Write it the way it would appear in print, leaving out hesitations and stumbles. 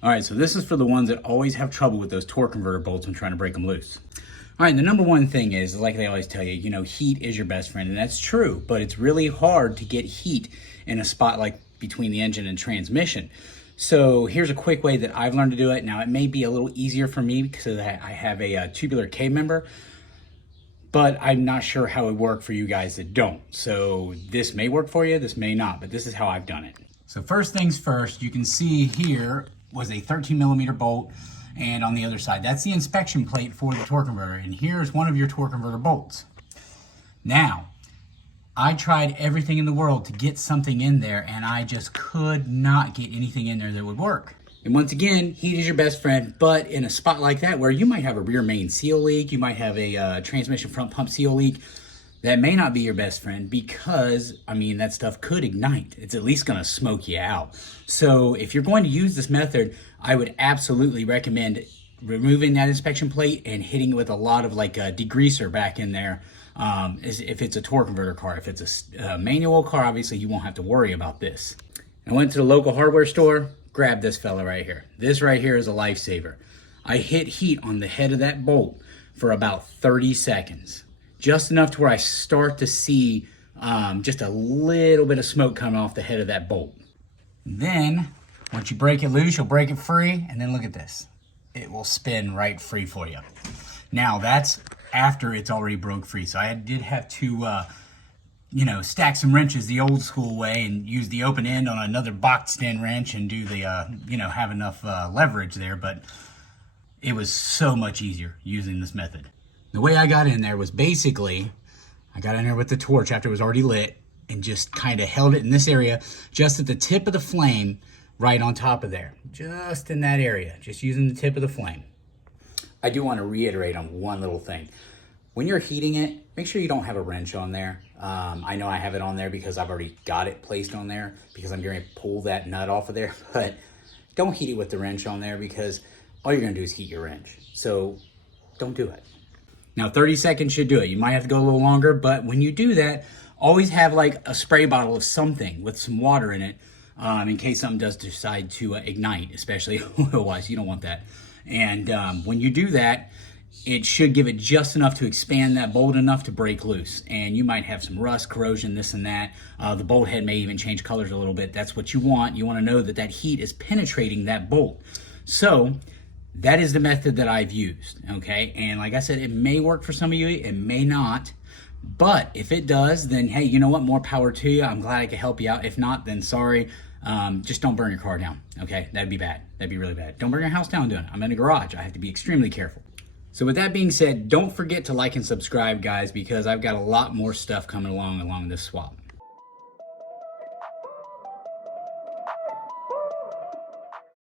All right, so this is for the ones that always have trouble with those torque converter bolts when trying to break them loose. All right, the number one thing is, like they always tell you, heat is your best friend, and that's true, but it's really hard to get heat in a spot like between the engine and transmission. So here's a quick way that I've learned to do it. Now, it may be a little easier for me because I have a tubular K member, but I'm not sure how it would work for you guys that don't. So this may work for you, this may not, but this is how I've done it. So first things first, you can see here was a 13mm bolt, and on the other side, that's the inspection plate for the torque converter, and here's one of your torque converter bolts. Now, I tried everything in the world to get something in there, and I just could not get anything in there that would work. And once again, heat is your best friend, but in a spot like that where you might have a rear main seal leak, you might have a transmission front pump seal leak, that may not be your best friend because, that stuff could ignite. It's at least gonna smoke you out. So if you're going to use this method, I would absolutely recommend removing that inspection plate and hitting it with a lot of a degreaser back in there. If it's a torque converter car. If it's a manual car, obviously you won't have to worry about this. I went to the local hardware store, grabbed this fella right here. This right here is a lifesaver. I hit heat on the head of that bolt for about 30 seconds. Just enough to where I start to see just a little bit of smoke coming off the head of that bolt. Then, once you break it loose, you'll break it free, and then look at this. It will spin right free for you. Now, that's after it's already broke free. So I did have to, stack some wrenches the old school way and use the open end on another boxed in wrench and do the, have enough leverage there. But it was so much easier using this method. The way I got in there was basically, I got in there with the torch after it was already lit and just kind of held it in this area, just at the tip of the flame, right on top of there. Just in that area, just using the tip of the flame. I do want to reiterate on one little thing. When you're heating it, make sure you don't have a wrench on there. I know I have it on there because I've already got it placed on there because I'm going to pull that nut off of there, but don't heat it with the wrench on there because all you're going to do is heat your wrench. So don't do it. Now 30 seconds should do it. You might have to go a little longer, but when you do that, always have a spray bottle of something with some water in it in case something does decide to ignite, especially oil-wise. You don't want that. And when you do that, it should give it just enough to expand that bolt enough to break loose. And you might have some rust, corrosion, this and that. The bolt head may even change colors a little bit. That's what you want. You want to know that that heat is penetrating that bolt. So that is the method that I've used, okay? And like I said, it may work for some of you, it may not. But if it does, then hey, you know what? More power to you. I'm glad I could help you out. If not, then sorry. Just don't burn your car down, okay? That'd be bad. That'd be really bad. Don't burn your house down doing it. I'm in a garage. I have to be extremely careful. So with that being said, don't forget to like and subscribe, guys, because I've got a lot more stuff coming along this swap.